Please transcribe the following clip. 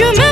Şu